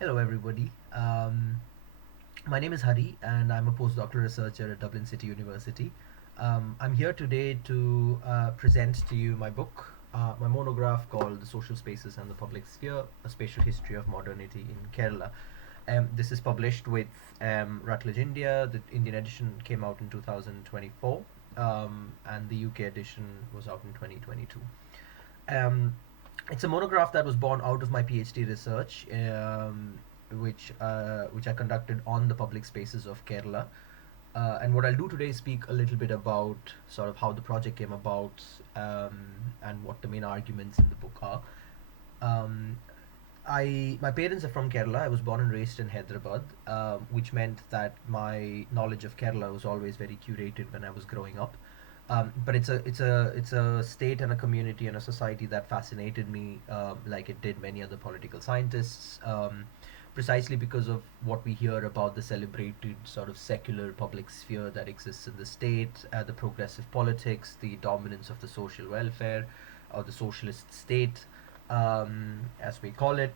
Hello, everybody. My name is Hari, and I'm a postdoctoral researcher at Dublin City University. I'm here today to present to you my book, my monograph called The Social Spaces and the Public Sphere, A Spatial History of Modernity in Kerala. This is published with Routledge India. The Indian edition came out in 2024, and the UK edition was out in 2022. Um, it's a monograph that was born out of my PhD research, which I conducted on the public spaces of Kerala. And what I'll do today is speak a little bit about sort of how the project came about, um, and what the main arguments in the book are. Um, my parents are from Kerala. I was born and raised in Hyderabad, which meant that my knowledge of Kerala was always very curated when I was growing up. But it's a state and a community and a society that fascinated me, like it did many other political scientists. Precisely because of what we hear about the celebrated sort of secular public sphere that exists in the state, the progressive politics, the dominance of the social welfare, or the socialist state, as we call it.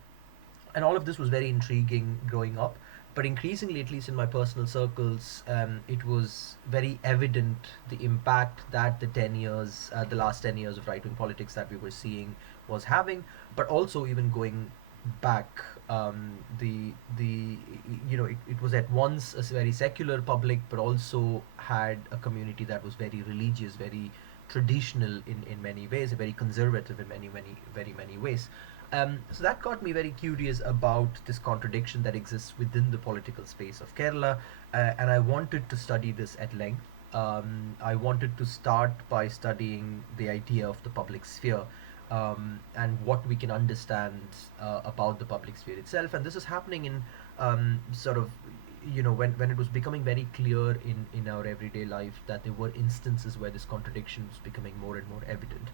And all of this was very intriguing growing up. But increasingly, at least in my personal circles, it was very evident the impact that the last 10 years of right wing politics that we were seeing was having, but also even going back, the it was at once a very secular public, but also had a community that was very religious, very traditional in many ways, very conservative in very many ways. So that got me very curious about this contradiction that exists within the political space of Kerala, and I wanted to study this at length. I wanted to start by studying the idea of the public sphere, and what we can understand about the public sphere itself. And this is happening in sort of, when it was becoming very clear in our everyday life that there were instances where this contradiction was becoming more and more evident.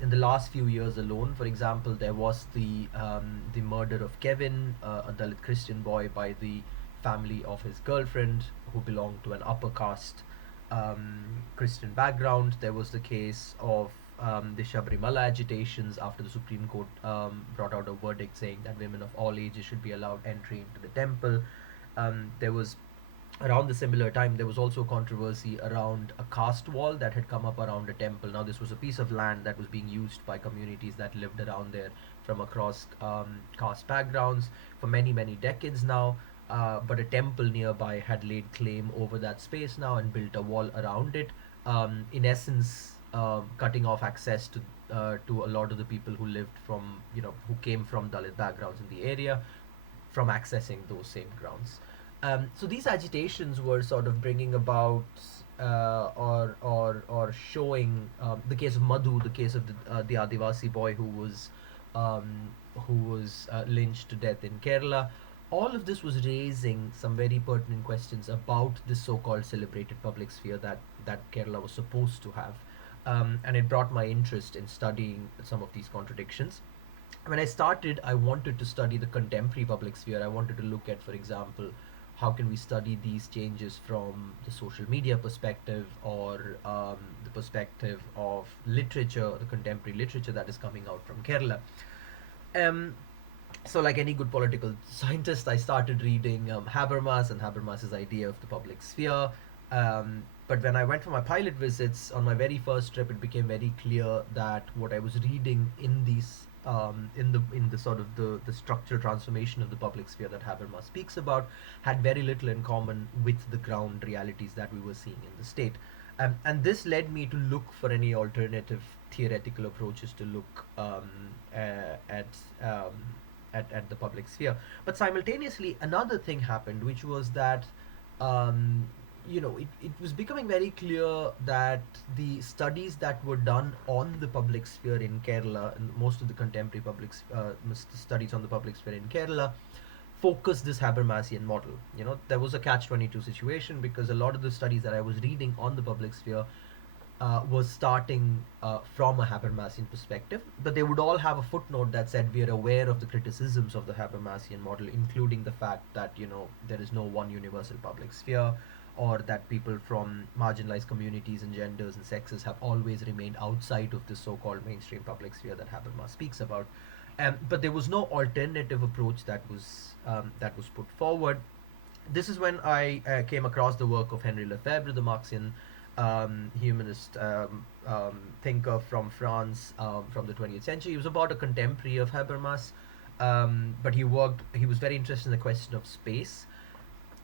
In the last few years alone, for example, there was the murder of Kevin, a Dalit Christian boy, by the family of his girlfriend, who belonged to an upper caste Christian background. There was the case of the Shabrimala agitations after the Supreme Court brought out a verdict saying that women of all ages should be allowed entry into the temple. There was Around the similar time, there was also controversy around a caste wall that had come up around a temple. Now, this was a piece of land that was being used by communities that lived around there from across caste backgrounds for many, many decades now. But a temple nearby had laid claim over that space now and built a wall around it, in essence, cutting off access to a lot of the people who lived from, who came from Dalit backgrounds in the area, from accessing those same grounds. So these agitations were sort of bringing about, or showing, the case of Madhu, the case of the Adivasi boy um, who was lynched to death in Kerala. All of this was raising some very pertinent questions about this so-called celebrated public sphere that Kerala was supposed to have, and it brought my interest in studying some of these contradictions. When I started, I wanted to study the contemporary public sphere. I wanted to look at, for example, how can we study these changes from the social media perspective, or the perspective of literature, the contemporary literature that is coming out from Kerala. Um, so, like any good political scientist, I started reading Habermas and Habermas's idea of the public sphere. But when I went for my pilot visits on my very first trip, it became very clear that what I was reading in the sort of the structural transformation of the public sphere that Habermas speaks about had very little in common with the ground realities that we were seeing in the state. And this led me to look for any alternative theoretical approaches to look at at the public sphere. But simultaneously, another thing happened, which was that, um, it was becoming very clear that the studies that were done on the public sphere in Kerala, and most of the contemporary studies on the public sphere in Kerala, focus this Habermasian model. There was a catch-22 situation, because a lot of the studies that I was reading on the public sphere was starting from a Habermasian perspective, but they would all have a footnote that said we are aware of the criticisms of the Habermasian model, including the fact that there is no one universal public sphere, or that people from marginalized communities and genders and sexes have always remained outside of the so-called mainstream public sphere that Habermas speaks about. But there was no alternative approach that was put forward. This is when I came across the work of Henri Lefebvre, the Marxian humanist thinker from France from the 20th century. He was about a contemporary of Habermas, but he was very interested in the question of space.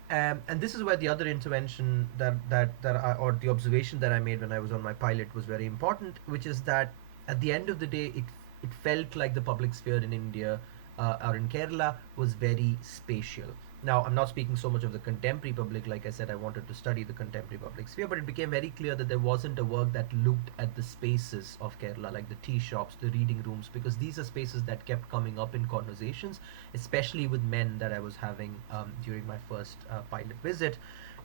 And this is where the other intervention or the observation that I made when I was on my pilot was very important, which is that at the end of the day, it felt like the public sphere in India or in Kerala was very spatial. Now, I'm not speaking so much of the contemporary public. Like I said, I wanted to study the contemporary public sphere, but it became very clear that there wasn't a work that looked at the spaces of Kerala, like the tea shops, the reading rooms, because these are spaces that kept coming up in conversations, especially with men that I was having during my first pilot visit.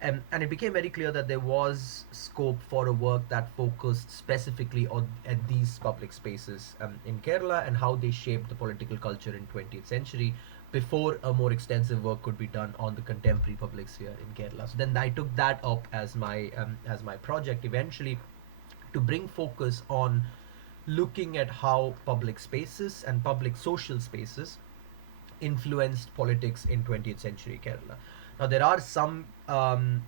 And it became very clear that there was scope for a work that focused specifically on at these public spaces in Kerala and how they shaped the political culture in 20th century before a more extensive work could be done on the contemporary public sphere in Kerala. So then I took that up as my project eventually to bring focus on looking at how public spaces and public social spaces influenced politics in 20th century Kerala. Now, there are some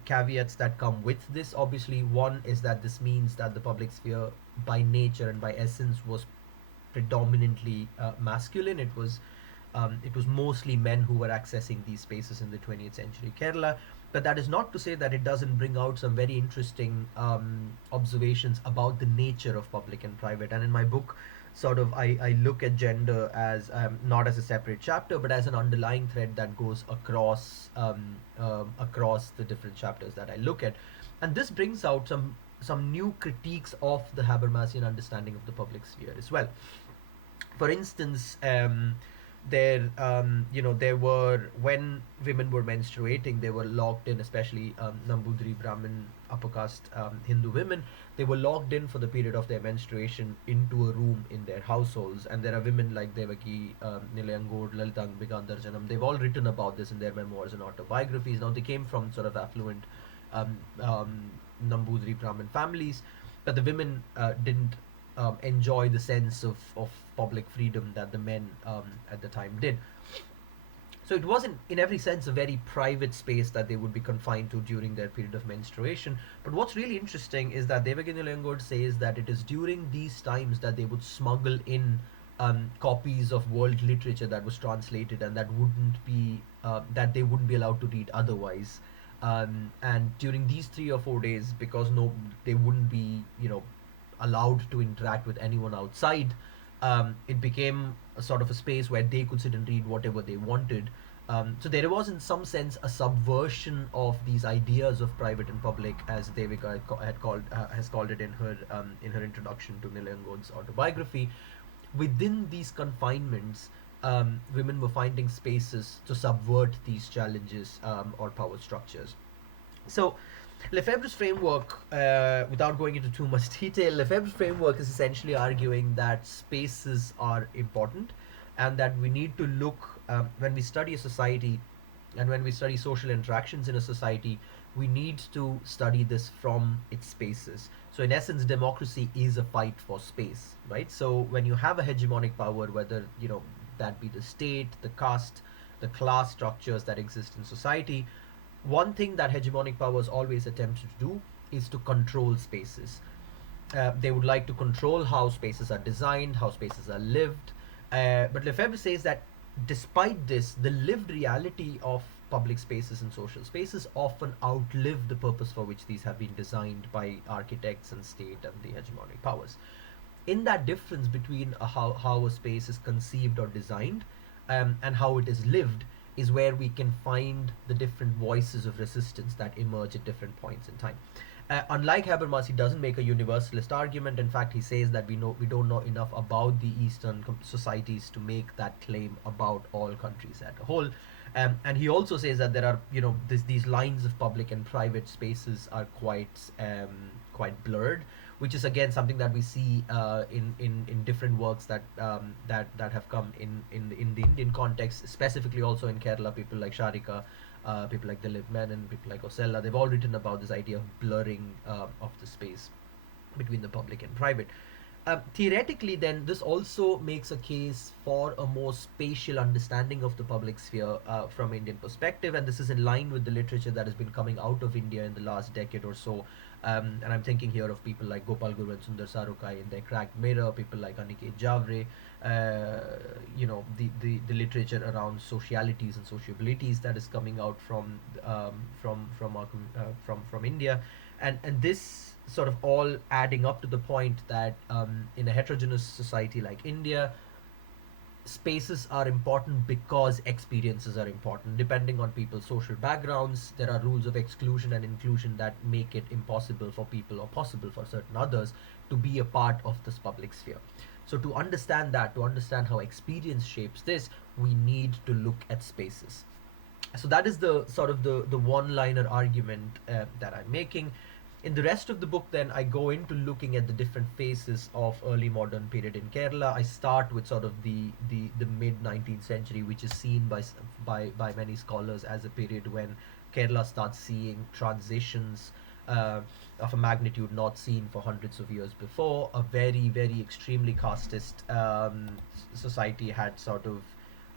caveats that come with this. Obviously, one is that this means that the public sphere, by nature and by essence, was predominantly masculine. It was mostly men who were accessing these spaces in the 20th century Kerala. But that is not to say that it doesn't bring out some very interesting observations about the nature of public and private. And in my book, I look at gender as not as a separate chapter, but as an underlying thread that goes across the different chapters that I look at. And this brings out some new critiques of the Habermasian understanding of the public sphere as well. For instance, there were, when women were menstruating, they were locked in, especially Nambudri, Brahmin, upper caste Hindu women. They were locked in for the period of their menstruation into a room in their households. And there are women like Devaki, Nilayangod, Lalitang, Bigandarjanam. They've all written about this in their memoirs and autobiographies. Now, they came from sort of affluent Nambudri Brahmin families, but the women didn't enjoy the sense of public freedom that the men at the time did. So it wasn't, in every sense, a very private space that they would be confined to during their period of menstruation. But what's really interesting is that Devagini Lengod says that it is during these times that they would smuggle in copies of world literature that was translated and that they wouldn't be allowed to read otherwise. And during these 3 or 4 days, because they wouldn't be, allowed to interact with anyone outside, it became a sort of a space where they could sit and read whatever they wanted. So there was, in some sense, a subversion of these ideas of private and public, as Devika has called it in her introduction to Nilangod's autobiography. Within these confinements, women were finding spaces to subvert these challenges or power structures. So Lefebvre's framework, without going into too much detail, Lefebvre's framework is essentially arguing that spaces are important and that we need to look, when we study a society and when we study social interactions in a society, we need to study this from its spaces. So, in essence, democracy is a fight for space, right? So, when you have a hegemonic power, whether, that be the state, the caste, the class structures that exist in society, one thing that hegemonic powers always attempt to do is to control spaces. They would like to control how spaces are designed, how spaces are lived. But Lefebvre says that despite this, the lived reality of public spaces and social spaces often outlive the purpose for which these have been designed by architects and state and the hegemonic powers. In that difference between how a space is conceived or designed and how it is lived, is where we can find the different voices of resistance that emerge at different points in time. Unlike Habermas, he doesn't make a universalist argument. In fact, he says that we don't know enough about the Eastern societies to make that claim about all countries as a whole. And he also says that there are, these lines of public and private spaces are quite blurred, which is again something that we see in different works that have come in the Indian context, specifically also in Kerala. People like Sharika, people like Dilip Menon, people like Osella, they've all written about this idea of blurring of the space between the public and private. Theoretically, then, this also makes a case for a more spatial understanding of the public sphere from Indian perspective, and this is in line with the literature that has been coming out of India in the last decade or so. And I'm thinking here of people like Gopal Guru and Sundar Sarukkai in their Cracked Mirror, people like Aniket Javre, the literature around socialities and sociabilities that is coming out from India, and this sort of all adding up to the point that in a heterogeneous society like India, spaces are important because experiences are important. Depending on people's social backgrounds, there are rules of exclusion and inclusion that make it impossible for people or possible for certain others to be a part of this public sphere. So to understand that, to understand how experience shapes this, we need to look at spaces. So that is the sort of the one liner argument that I'm making. In the rest of the book, then, I go into looking at the different phases of early modern period in Kerala. I start with sort of the mid 19th century, which is seen by many scholars as a period when Kerala starts seeing transitions of a magnitude not seen for hundreds of years before. A very, very extremely casteist society had sort of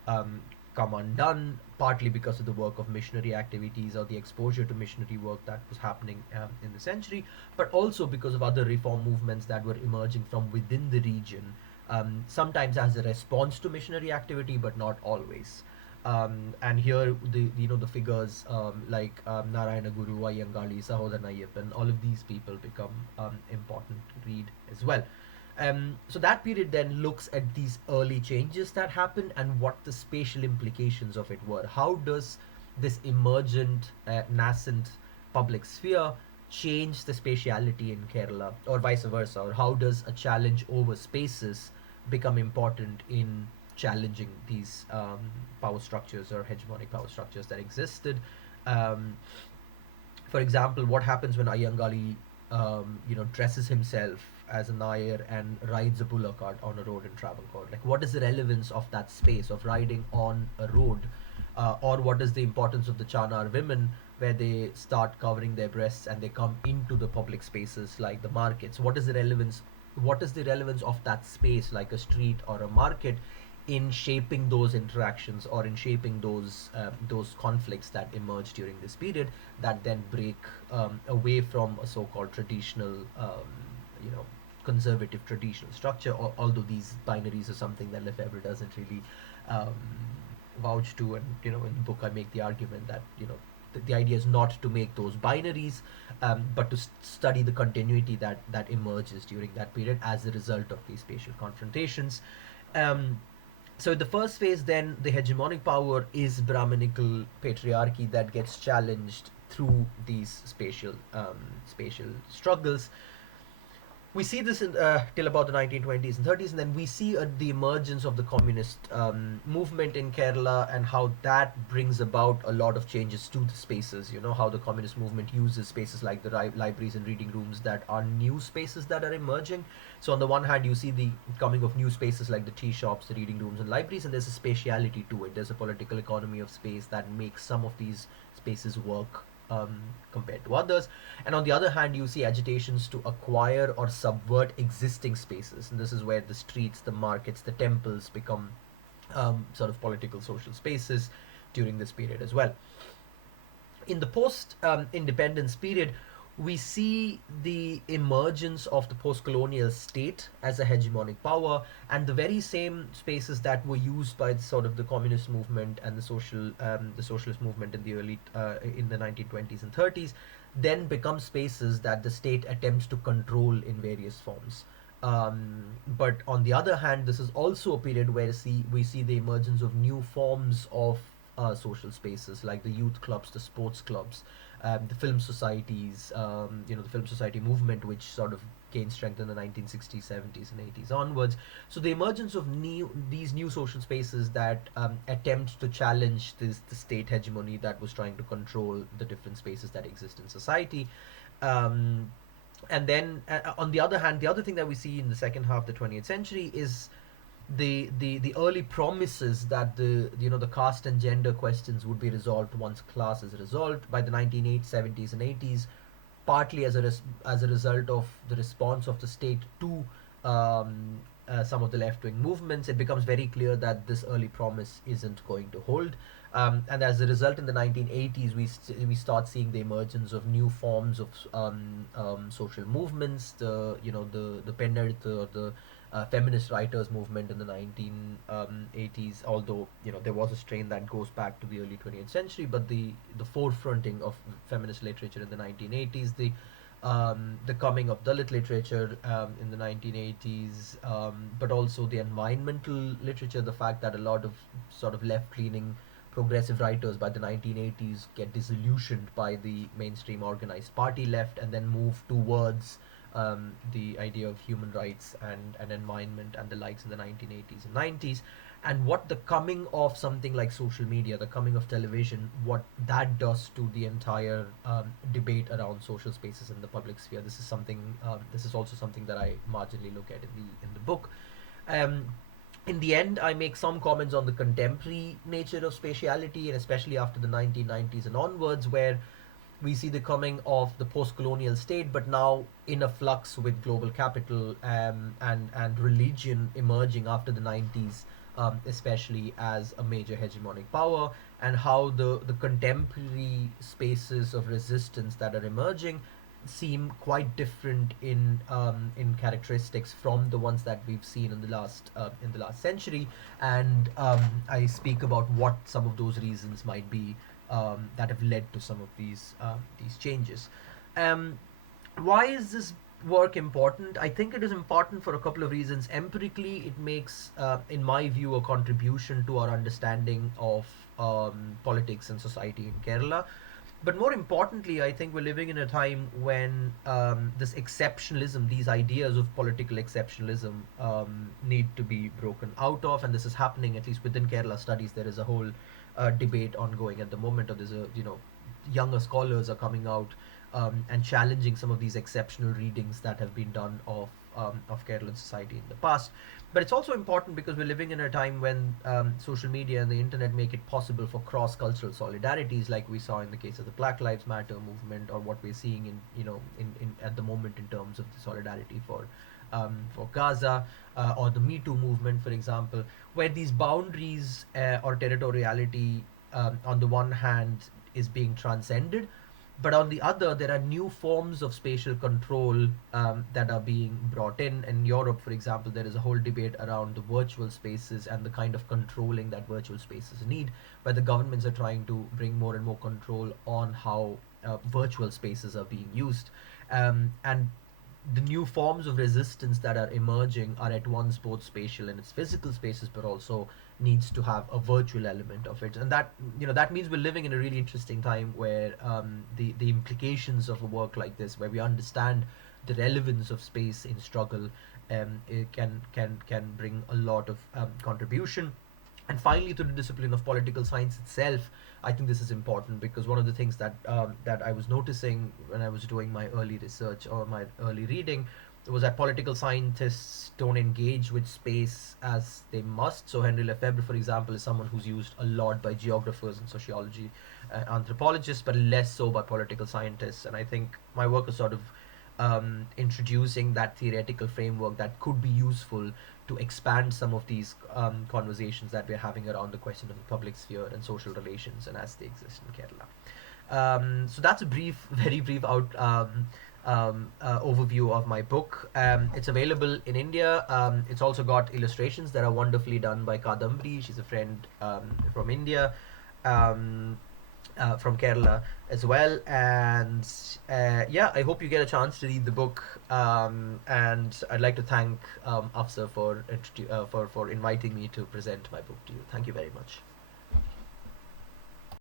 um, come undone, partly because of the work of missionary activities or the exposure to missionary work that was happening in the century, but also because of other reform movements that were emerging from within the region, sometimes as a response to missionary activity, but not always. And here the figures like Narayana Guru, Ayangali, Sahodhan Ayyappan, all of these people become important to read as well. So that period then looks at these early changes that happened and what the spatial implications of it were. How does this emergent, nascent public sphere change the spatiality in Kerala, or vice versa? Or how does a challenge over spaces become important in challenging these power structures or hegemonic power structures that existed? Um, for example, what happens when Ayangali, dresses himself as a Nair and rides a bullock cart on a road in Travancore? Like, what is the relevance of that space of riding on a road? Or what is the importance of the Chanar women where they start covering their breasts and they come into the public spaces like the markets? What is the relevance? What is the relevance of that space, like a street or a market, in shaping those interactions or in shaping those conflicts that emerge during this period that then break away from a so-called traditional, you know, conservative traditional structure? Although these binaries are something that Lefebvre doesn't really um, vouch to, and in the book I make the argument that the idea is not to make those binaries, but to study the continuity that emerges during that period as a result of these spatial confrontations. Um, so the first phase, then, the hegemonic power is Brahminical patriarchy that gets challenged through these spatial struggles. We see this till about the 1920s and 30s, and then we see the emergence of the communist movement in Kerala and how that brings about a lot of changes to the spaces. How the communist movement uses spaces like the libraries and reading rooms that are new spaces that are emerging. So on the one hand, you see the coming of new spaces like the tea shops, the reading rooms, and libraries, and there's a spatiality to it. There's a political economy of space that makes some of these spaces work compared to others. And on the other hand, you see agitations to acquire or subvert existing spaces. And this is where the streets, the markets, the temples become sort of political social spaces during this period as well. In the post independence period, we see the emergence of the post colonial state as a hegemonic power, and the very same spaces that were used by the communist movement and the socialist movement in the early in the 1920s and 30s then become spaces that the state attempts to control in various forms. But on the other hand, this is also a period where we see the emergence of new forms of social spaces like the youth clubs, the sports clubs, the film societies, the film society movement, which sort of gained strength in the 1960s, 70s, and 80s onwards. So the emergence of these new social spaces that attempt to challenge the state hegemony that was trying to control the different spaces that exist in society. Um, and then on the other hand, the other thing that we see in the second half of the 20th century is the early promises that the caste and gender questions would be resolved once class is resolved by the 1970s and 80s, partly as a result of the response of the state to some of the left-wing movements, it becomes very clear that this early promise isn't going to hold. And as a result, in the 1980s, we start seeing the emergence of new forms of social movements. The Penrith, the feminist writers movement in the 1980s. Although there was a strain that goes back to the early 20th century, but the forefronting of feminist literature in the 1980s, the coming of Dalit literature in the 1980s, but also the environmental literature, the fact that a lot of sort of left-leaning progressive writers by the 1980s get disillusioned by the mainstream organized party left and then move towards the idea of human rights and environment and the likes in the 1980s and 90s, and what the coming of something like social media, the coming of television, what that does to the entire debate around social spaces in the public sphere. This is something. This is also something that I marginally look at in the book. Um, in the end, I make some comments on the contemporary nature of spatiality, and especially after the 1990s and onwards, where we see the coming of the post-colonial state, but now in a flux with global capital and religion emerging after the 90s, especially as a major hegemonic power, and how the contemporary spaces of resistance that are emerging seem quite different in characteristics from the ones that we've seen in the last century, and I speak about what some of those reasons might be that have led to some of these changes. Um, why is this work important? I think it is important for a couple of reasons. Empirically, it makes, in my view, a contribution to our understanding of politics and society in Kerala. But more importantly, I think we're living in a time when this exceptionalism, these ideas of political exceptionalism, need to be broken out of, and this is happening at least within Kerala studies. There is a whole debate ongoing at the moment, or there's younger scholars are coming out and challenging some of these exceptional readings that have been done of Kerala society in the past. But it's also important because we're living in a time when social media and the internet make it possible for cross-cultural solidarities, like we saw in the case of the Black Lives Matter movement, or what we're seeing in at the moment in terms of the solidarity for Gaza, or the Me Too movement, for example, where these boundaries or territoriality, on the one hand, is being transcended, but on the other, there are new forms of spatial control that are being brought in. In Europe, for example, there is a whole debate around the virtual spaces and the kind of controlling that virtual spaces need, where the governments are trying to bring more and more control on how virtual spaces are being used. And the new forms of resistance that are emerging are at once both spatial in its physical spaces, but also needs to have a virtual element of it. And that means we're living in a really interesting time where the implications of a work like this, where we understand the relevance of space in struggle, it can bring a lot of contribution. And finally, to the discipline of political science itself, I think this is important because one of the things that I was noticing when I was doing my early research or my early reading was that political scientists don't engage with space as they must. So Henry Lefebvre, for example, is someone who's used a lot by geographers and sociology anthropologists, but less so by political scientists. And I think my work is sort of introducing that theoretical framework that could be useful to expand some of these conversations that we're having around the question of the public sphere and social relations and as they exist in Kerala. So that's a brief, very brief overview of my book. It's available in India. It's also got illustrations that are wonderfully done by Kadambri. She's a friend from India. From Kerala as well, and yeah, I hope you get a chance to read the book. And I'd like to thank Afsar for inviting me to present my book to you. Thank you very much.